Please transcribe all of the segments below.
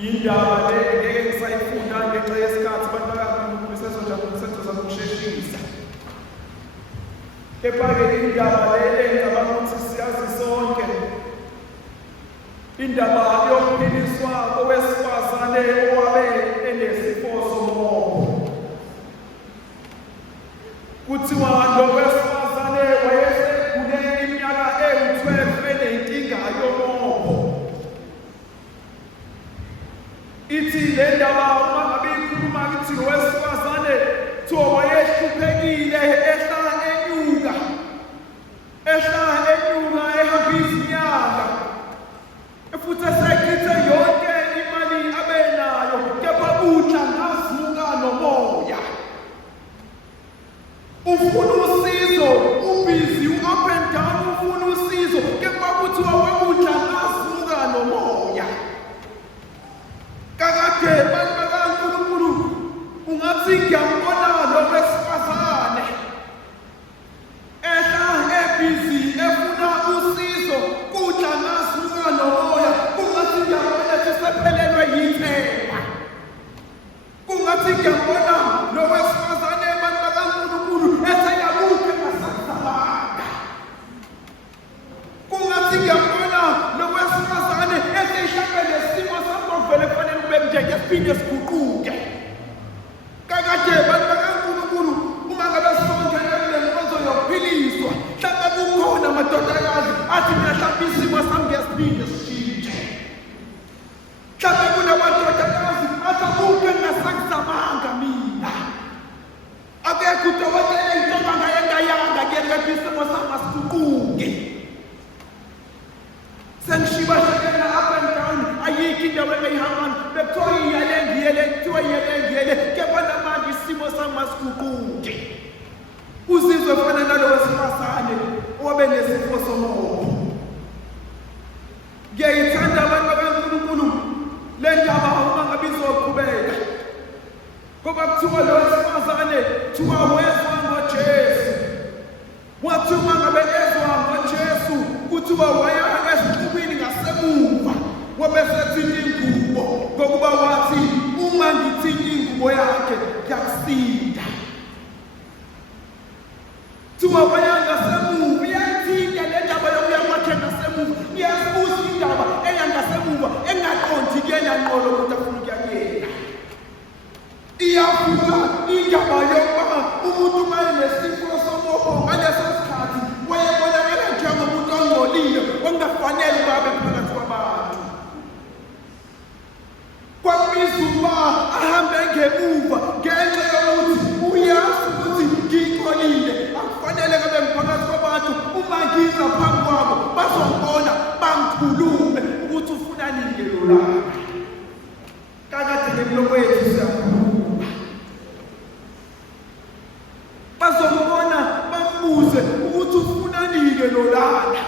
indaba le ngeke ngisayifunda ngenxa yesikhathi abantu bakaNkulunkulu sezokusenza ukusheshisa. Kepha-ke indaba le engicabanga ukuthi siyazi sonke, indaba yokuphiliswa kowesifazane owabe enesifo somoya. Kuthiwa lo wesifazane wayesegule iminyaka ewu-12 enenkinga yomoya. Ithi le ndaba uma ngabe ikhuluma kithi lo wesifazane kuthiwa wayehluphekile, ehla enyuka ehamba izinyanga, futhi esekhithe yonke imali abenayo, kepha udla ngazimuka nomoya. Ufuna usizo, ubhizi, u-up and down, ufuna usizo, kepha kuthiwa wekudla ngazimuka nomoya. Kakade bantu bakaNkulunkulu, ungathi ngiyambona lo wesifazane ebhizi efuna usizo, kudla ngazimuka nomoya. Kungathi ngiyambona sesephelelwe yithemba. Kungathi ngiyambona lo wesifazane bantu bakaNkulunkulu eseyabuke ngasakuzalanga. Kungathi ngiyambona lo wesifazane eseyishaqele isimo sakho vele kufanele kube njengesiphinde siguquke. Kakade bantu bakaNkulunkulu, uma ngabe sonke kule nkonzo yokuphiliswa, mhlawumbe kukhona amadodakazi athi mina mhlawumbe isimo sami ngiyasiphinde sishintshe. Mhlawumbe kunamadodakazi athi akuke ngasakuzamanga mina. Akekho udokotela into angayengayanga kuyekepha isimo sami asiguquke. Sengishibashekela up and down, ayikho indawo engayihambani, bekuthiwa iyalengiyele, kuthiwa iyalengiyele, kepha namanje isimo sami masiguquke. Uzizwe fana nalo wesifazane owabe nesifo somoya. Ngiyayithanda abantu bakaNkulunkulu le ndaba uma ngabe izoqhubeka, ngoba kuthiwa lo wesifazane kuthiwa wezwa ngoJesu. Wathi uma ngabe ezwa ngoJesu, kuthiwa waya esixubini ngasemuva wabesethinta ingubo, ngokuba wathi uma ngithinta ingubo yakhe ngiyakusinda. Kuthiwa waya ngasemuva, iyayithinta le ndaba yokuya kwakhe ngasemuva. Ngiyazibuza indaba eya ngasemuva engaqondi kuyena nqolo ukuthi afuna ukuya kuyena. Iyavuka indaba yokuba umuntu uma enesifo somoya ngaleso sikhathi wayebonakala njengomuntu ongcolile ongafanele ukuba abe phakathi kwabantu. Kwabiza ukuba ahambe ngemuva ngenxa yokuthi uyazi ukuthi ngingcolile, akufanele kabe ngiphakathi kwabantu. Uma ngiza phambi kwabo bazongibona bangikhulume ukuthi ufuna nini ngelolanga. Kakade ngemlomo wethu siyakhuluma, bazongibona bambuze ukuthi ufuna nini ngelolanga.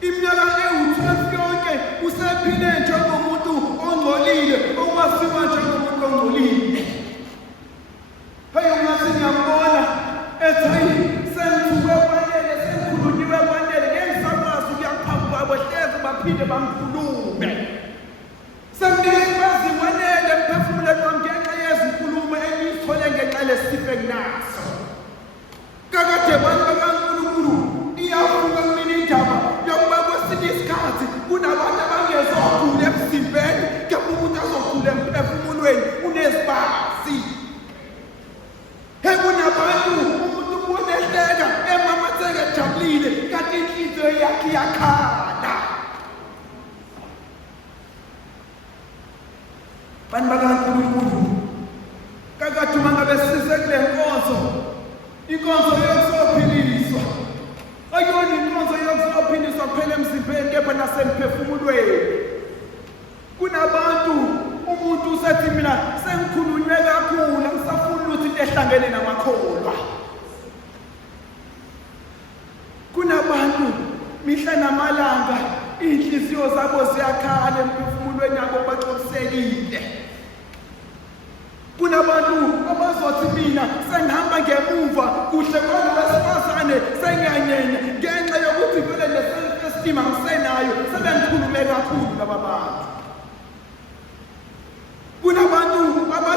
Iminyaka ewu-12 yonke usephile njengomuntu ongcolile, owaziwa njengomuntu ongcolile. Hey, ungathi ngiyambona ethi hayi sengithuke kwanele, sengikhulunyiwe kwanele, ngengisakwazi ukuya phambi kwabo hleze baphinde bangikhulume. Sengike bazi kwanele emphefumulweni wami ngenxa yezinkulumo engiyithole ngenxa lesifo enginaso. Kakade bantu bakaNkulunkulu, iyavuka kumina indaba yokuba kwesinye isikhathi kunabantu abangezogula emzimbeni, kepha umuntu azogula emphefumulweni unezibazi. Kunabantu umuntu ubonehleka emamatheke ejabulile, kanti inhliziyo yakhe iyakhala. Bantu bakaNkulunkulu, kakade uma ngabe size kule nkonzo, inkonzo yokuzophiliswa, ayona inkonzo yokuzophiliswa kuphela emzimbeni kepha nasemphefumulweni. Kunabantu umuntu usethi mina sengikhulunywe kakhulu, angisafuni ukuthi into ehlangene namakholwa. Kunabantu mihla namalanga inhliziyo zabo ziyakhala, emphefumulweni yabo baxokisekile. Kunabantu abazothi mina sengihamba ngemuva kuhle kwalo wesifazane sengiyanyenya ngenxa yokuthi vele le-self-esteem angisenayo, sebengikhulume kakhulu laba bantu.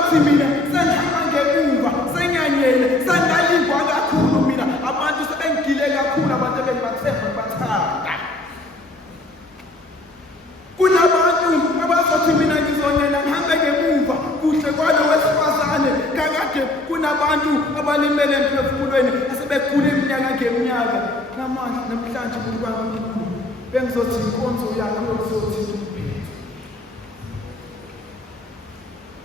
wathi mina sengihamba ngemuva senyanyele sengalingwa kakhulu mina abantu sebengile kakhulu abantu ebengibathemba bathanda kunabantu abazothi mina ngizonyela ngihambe ngemuva kuhle kwalo wesifazane kakade kunabantu abalimele emphefumulweni asebekhule iminyaka ngeminyaka namhlanje kubantu bengizothi inkonzo yakho yokuzothi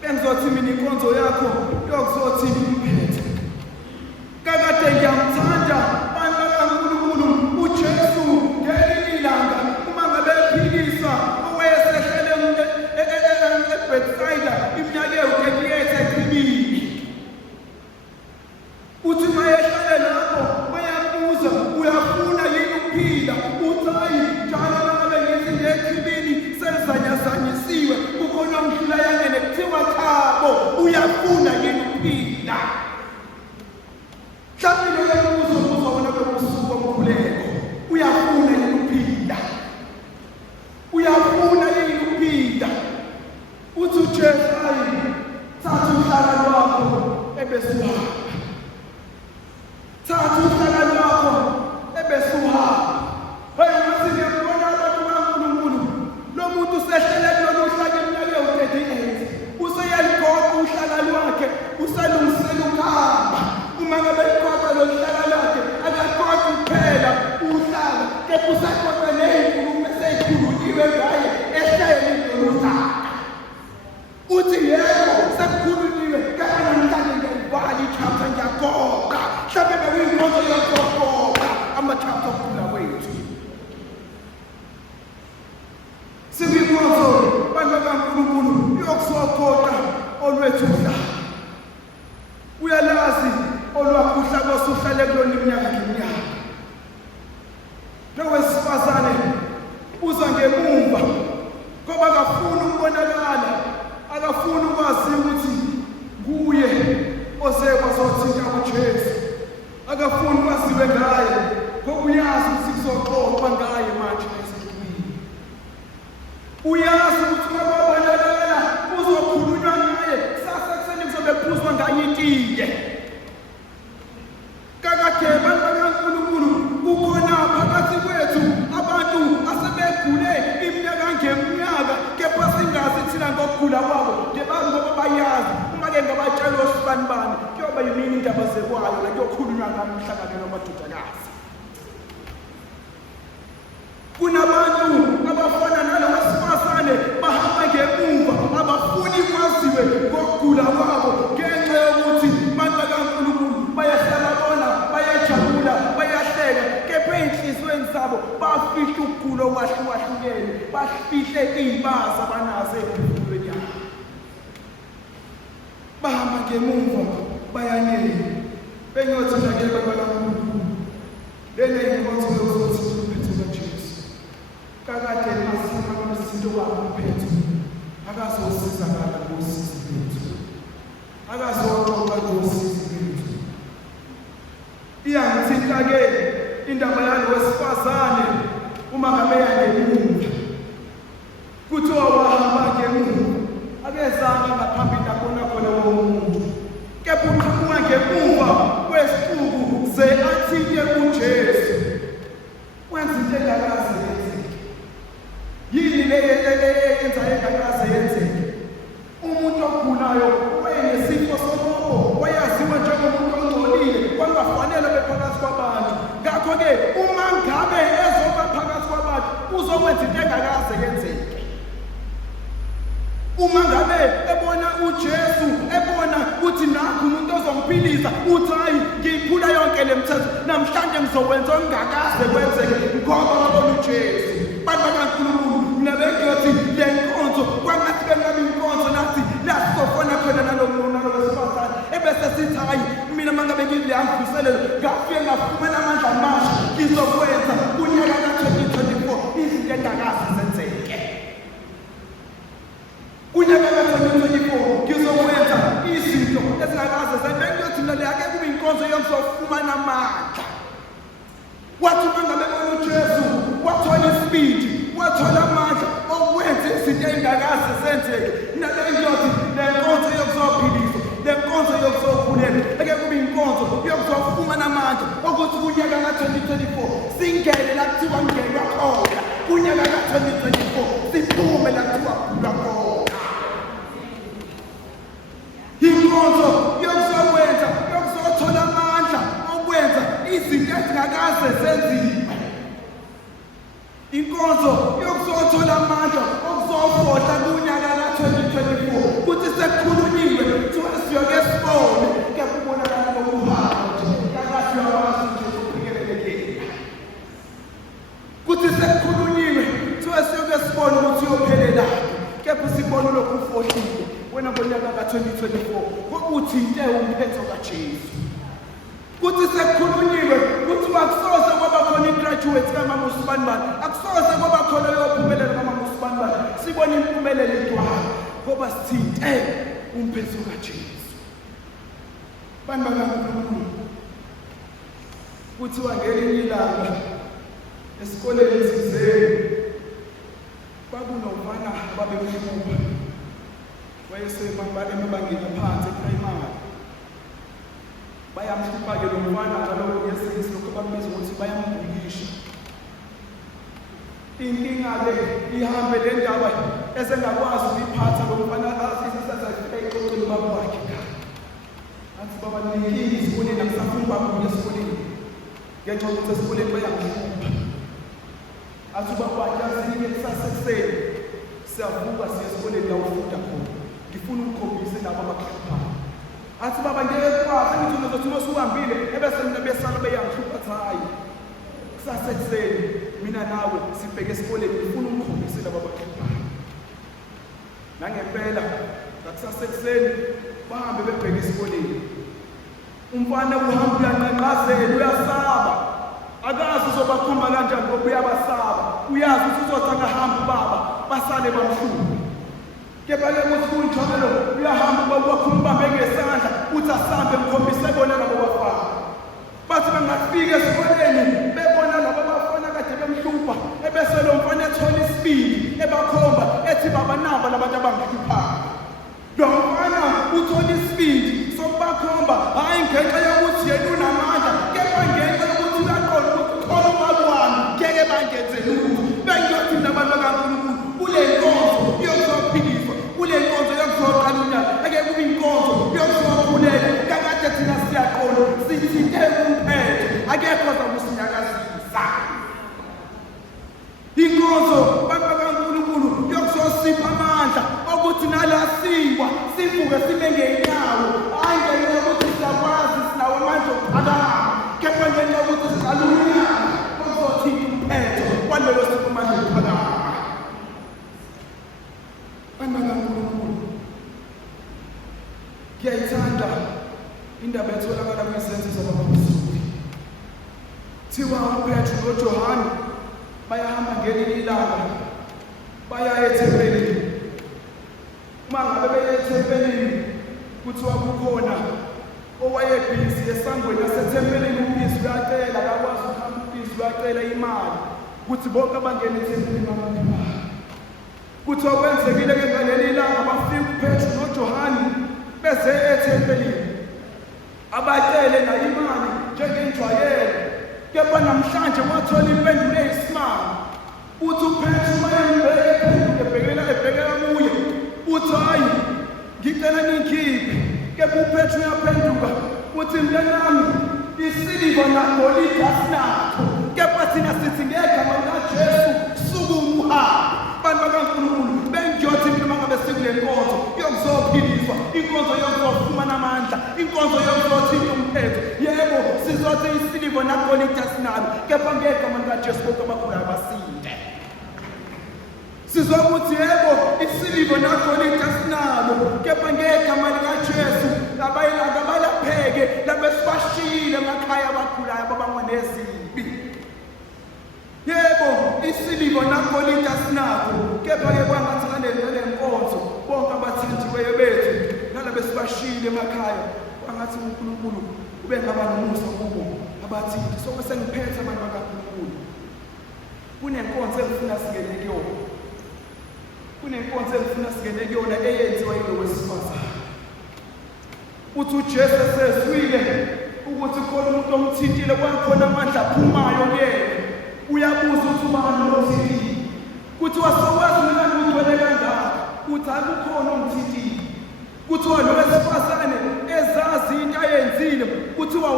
bengizothi mina inkonzo yakho yokuzothi imphethe kakade ngiyamthanda bantu kaNkulunkulu uJesu ngelinye ilanga uma ngabe ephikisa owayesehlele eBethsaida iminyaka ewuthekiyethe ekibili uthi mayehlale lapho bayambuza uyafuna yini ukuphila uthi hayi njalo ngabe ngithi ngekibili sezanyazanyisiwe kukhona umhlula yangene kuthiwa khabo uyafuna yini ukuphila mhlawumbe lo mbuzo uzobona kwebusuku omkhuleko uyafuna yini ukuphila uyafuna yini ukuphila uthi uJesu hayi thatha uhlala lwakho ebesuhamba thatha uhlala lwakho ebesuhamba hayi ukuthi ngiyabona abantu kaNkulunkulu lo muntu usehlele kulolu hlaka iminyaka ewu-38 useyaligoqa uhlala lwakhe usalungisela ukuhamba uma ngabe ligoqa lolu hlala lwakhe akagoqi kuphela uhlala kepha usagoqa ney'nkulumo eseyikhululiwe ngaye ehlele lolu hlaka uthi yebo sekukhululiwe kanye namhlanje ngiyalivala ichapter ngiyagoqa mhlawumbe bekuyinkonzo yokugoqa ama-chapter okukhula kwethu sibinkonzo bantu kaNkulunkulu yokusogoqa olwethu uhlala uyalazi olwakho uhlala osuhlale kulona iminyaka ngeminyaka lo wesifazane uza ngemuva ngoba akafuni ukubonakala akafuni ukwazi ukuthi kuye ozekwazothina uJesu akafuni kwaziwe ngaye ngoba uyazi ukuthi kuzoxoxwa ngaye manje ezikhulwini uyazi ukuthi mababonakala kuzokhulunywa ngaye sasa kuseni kuzobe kuphuzwa ngaye itiye kakade bantu kaNkulunkulu kukhona phakathi kwethu abantu asebegule iminyaka ngeminyaka kepha singazi thina ngokugula kwabo ngebanga ngoba bayazi uma-ke ngabatshela osibanibani kuyoba yimini indaba zekwayo nakuyokhulunywa ngami mhlangane namadodakazi kunabantu abafana nalo wesifazane bahamba ngemuva abafuni kwaziwe ngokugula kwabo ngenxa yokuthi bantu kaNkulunkulu bayahlala bona bayajabula bayahleka kepha ey'nhliziyweni zabo bafihla ukugula okwahlukahlukene bafihle iy'baza abanazo ey'mpilweni yabo bahamba ngemuva bayanela bengiyothi nakele bantu kaNkulunkulu lena yinkonzo yokuzothi uphethe kaJesu kakade masihamba izinto kwabo uphethe akazosizakala ngosizi lwethu akazoxoxa ngosizi lwethu iyangithinta-ke indaba yalo wesifazane uma ngabe yangemuva kuthiwa wahamba ngemuva akezanga ngaphambili nakona khona womuntu kepha uqhamuka ngemuva kwesixuku ze athinte uJesu wenza into engakaze yenzeke yini le yenza engakaze yenzeke umuntu ogulayo wayenesifo somobo wayaziwa njengomuntu ongcolile kwangafanele bephakathi kwabantu ngakho-ke uma ngabe ezoba phakathi kwabantu uzokwenza into engakaze yenzeke uma ngabe ebona uJesu ebona ukuthi nakho umuntu ozomphilisa uthi hayi ngiyiphula yonke le mithetho namhlanje ngizokwenza okungakaze kwenzeke ngoba ngabona uJesu bantu bakaNkulunkulu nabengiyothi le nkonzo kwangathi bengabe inkonzo nathi la sizofona khona nalo wesifazane ebese sithi hayi mina uma ngabe ngilihambiselelo ngafike ngafumana amandla amasha ngizokwenza kunyaka ka-2024 izinto engakaze zenzeke kunyaka ka-2024 ngizokwenza izinto ezingakaze zenbengiyothi mina leake kube inkonzo yokuzofumana amandla wathi uma ngabe bona uJesu wathola isibindi wathola amandla okwenza izinto engakaze zenzeke nabengiyothi le nkonzo yokuzophila unyaka ka-2024 singene la kuthiwa ngenwa khona, unyaka ka-2024 siphume la kuthiwa phulwa khona. Inkonzo yokuzokwenza, yokuzothola amandla okwenza izinto ezingakaze zenziwe. Inkonzo yokuzothola amandla okuzofohla kunyaka ka-2024 kuthi sekukhulunyiwe kuthiwa siyoke sibone kuyakubonakala kokuhamba nje kakade uyakwazi nje ukuphikelelekile. Kuthi sekukhulunyiwe kuthiwa siyoke sibone ukuthi uyophelelaphi, kepha sibone lokhu ufohlile wena ngonyaka ka-2024 kokuthinte umphetho kaJesu. Kuthi sekukhulunyiwe kuthiwa akusoze kwaba khona i-graduate kaMama uSibanibani, akusoze kwaba khona yophumelela kaMama Usibanibani, sibone impumelelo entwala ngoba sithinte umphetho kaJesu. Bantu bakaNkulunkulu, kuthiwa ngelinye ilanga esikoleni thizeni kwakunomfana babemhlupha, wayesemabangeni aphansi eprimary. Bayamhlupha-ke lo mfana njalo ngesinye lokho bakubiza ukuthi bayambhukisha. Inkinga-ke ihambe le ndaba esengakwazi ukuyiphatha lo mfana ayixoxele ubaba wakhe ekhaya. Athi baba ninkinga esikoleni, akusafuni babuye esikoleni ngenxa yokuthi esikoleni bayamhlupha. Athi ubaba wakhe azi-ke kusasekuseni siyavuka siya esikoleni la ufunda khona, ngifuna ukukhombisa labo abakuhluphayo. Athi baba ngeke kwazi ukuthi uzothi uma usuhambile ebese mina besala beyamhlupha. Athi hayi, kusasekuseni mina nawe sibheke esikoleni, ngifuna ukukhombisa labo abakuhluphayo. Nangempela ngakusasekuseni bahambe bebheke esikoleni. Umfana uhamba uyanqenqazela, uyasaba, akazi uzobakhomba kanjani ngoba uyabasaba, uyazi ukuthi uzothi angahamba ubaba basale bamhluphe. Kepha-ke kuthi kunjalo uyahamba ubakhulumbambe ngesandla uthi asambe mkhombise bona labo bafana. Bathi bengafika esikoleni bebona labo bafana kade bemhlupha, ebese lo mfana ethola isibindi ebakhomba ethi baba naba labantu abangihluphayo. Lo mfana uthola isibindi sokubakhomba, hhayi ngenxa yokuthi yena unamandla, kepha ngenxa yokuthi uyaqonda ukuthi khona ubaba wami ngeke bangenze lutho. Bengiyothi mina abantu bakaNkulunkulu kule nkonzo yokuzophiliswa, kule nkonzo yokuzoqala unyaka, ake kube inkonzo yokuzophulela. Kakade thina siyaqonda sithinte umphetho, akekho ozakusinyakazisa. Inkonzo bantu bakaNkulunkulu yokuzosipha amandla okuthi nala siwa sivuke sibe ngey'nyawo, hhayi ngenxa yokuthi siyakwazi sinawo amandla okuphakama, kepha ngenxa yokuthi siqala unyaka okuzothinta umphetho walelo sipho amandla okuphakama. Bantu bakaNkulunkulu, ngiyayithanda indaba etholakala kwizenzo zabapostoli. Thiwa uPetru noJohane bayahamba ngelinye ilanga baya ethempelini. Uma ngabe beye ethempelini kuthiwa kukhona owayebhizi esangweni lasethempelini, ubhizi uyacela, akakwazi ukuhamba ubhizi uyacela imali ukuthi bonke abangena ethempelini bamaphi imali. Kuthiwa kwenzekile-ke ngaleli langa bafika uPetru noJohane beze ethempelini abatshele nayo imali njengenjwayelo, kepha namhlanje wathola impendulo eyisimanga. Uthi uPetru ebhekela kuye uthi hayi ngicela ningikhiphe, kepha uPetru uyaphenduka uthi mntanami isiliva nagolide asinakho, kepha thina sithi ngegama likaJesu sukuma uhambe. Bantu bakaNkulunkulu, bengiyothi mina uma ngabe sikule nkonzo yokuzophiliswa, inkonzo yokuzofumana amandla, inkonzo yokuzothinta umphetho, yebo sizothi isiliva nagolide asinalo, kepha ngegama likaJesu bonke abagulayo basinde. Sizokuthi yebo isiliva nagolide asinalo, kepha ngegama likaJesu abalapheke labesibashiyile emakhaya abagulayo ababangwa nezimpi. Yebo isiliva nagolide asinakho, kepha-ke kwangathi ngale nkonzo bonke abathandiweyo bethu nalabesibashiyile emakhaya kwangathi uNkulunkulu ube ngaba nomusa kubo abathile. Sengiphethe abantu bakaNkulunkulu, kunenkonzo engifuna singene kuyona, kunenkonzo engifuna singene kuyona eyenziwa yilo wesifazane. Uthi uJesu esezwile ukuthi khona umuntu omthintile kwakhona amandla aphumayo kuyena uyabuza ukuthi ubani lo omthintile kuthiwa sokwazi mina ukuthi kangaka uthi akukhona omthintile kuthiwa lo wesifazane ezazi into ayenzile kuthiwa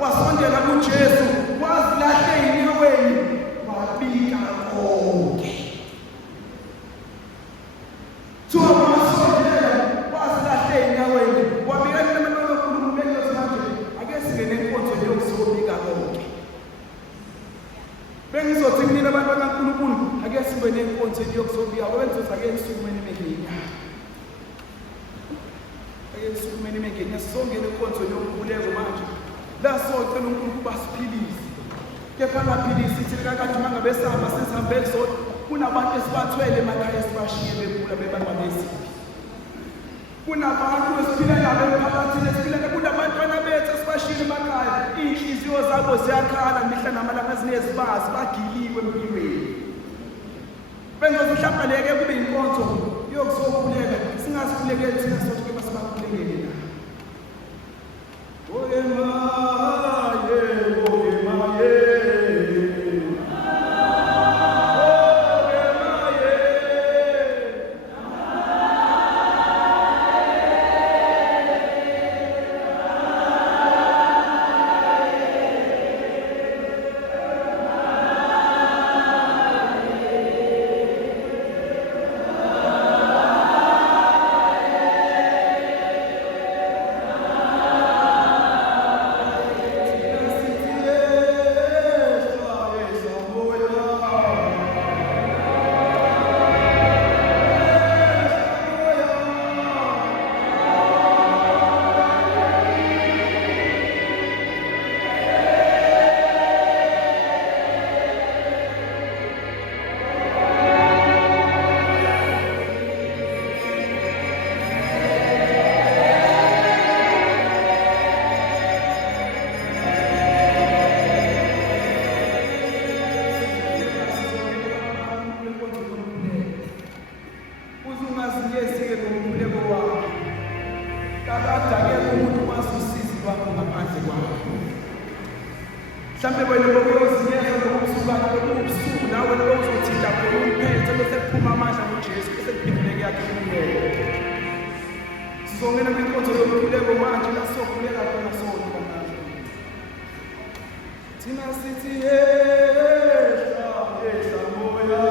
wasondela kuJesu wazilahla ey'nyaweni wabika konke kuthiwa wasondela wazilahla ey'nyaweni wabika uNkulunkulu bengiyothi manje ake singene enkonzweni yokusobika konke bengizothi kunina abantu bakaNkulunkulu ake singene enkonzweni yokusobika wenzoza ake esukumeni mengiyinyawo esukumeni mengene songena enkonzweni yokukhuleko manje la socela uNkulunkulu basiphilise kepha laphilise ithi kakade mangabe sihamba sizihambele sodwa kunabantu esibathwele emakhaya esibashiye begula bebanga besiphi kunabantu esiphila nabo emphakathini esiphila nabo kunabantwana bethu esibashiye emakhaya iy'nhliziyo zabo ziyakhala mihla namalanga zinezibazi bagiliwe empilweni benzothi mhlawumbe leke kube yinkonzo yokusokhuleka singazikhulekeli thina sothi kepha sibakhulekele na mhlambe wena bokuyozinyeza ngokusuka ngokubusuku nawe lo uzothinta khona umphethe bese kuphuma amandla kuJesu bese kuphinduleke yakhe impilo sizongena kwinkonzo yokukhuleko manje la sokhuleka khona sonke manje thina sithi yehla moya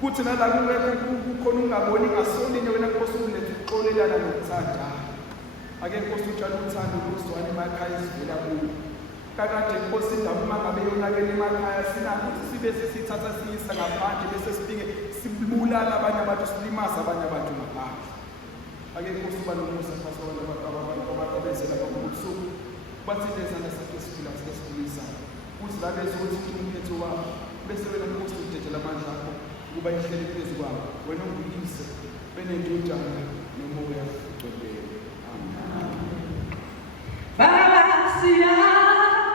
kuthi nala kukhona ungaboni ngasonini wena Nkosi ulethuqolelana nokuthanda ake Nkosi utshela uthando luzwane emakhaya sivela kuyo kakade Nkosi indaba uma ngabe yonakele emakhaya sinako ukuthi sibe sisithatha siyisa ngaphandle bese sifike sibulala abanye abantu silimaza abanye abantu ngaphandle ake Nkosi uba nomusa phakathi kwabantu ababezela ngobusuku bathi lezana sakhe siphila sesipulisa kuthi la bezothi umphetho wabo bese wena Nkosi udedela amandla akho kuba ihleli phezu kwabo wena unguyise benendodana nomoya ogcwele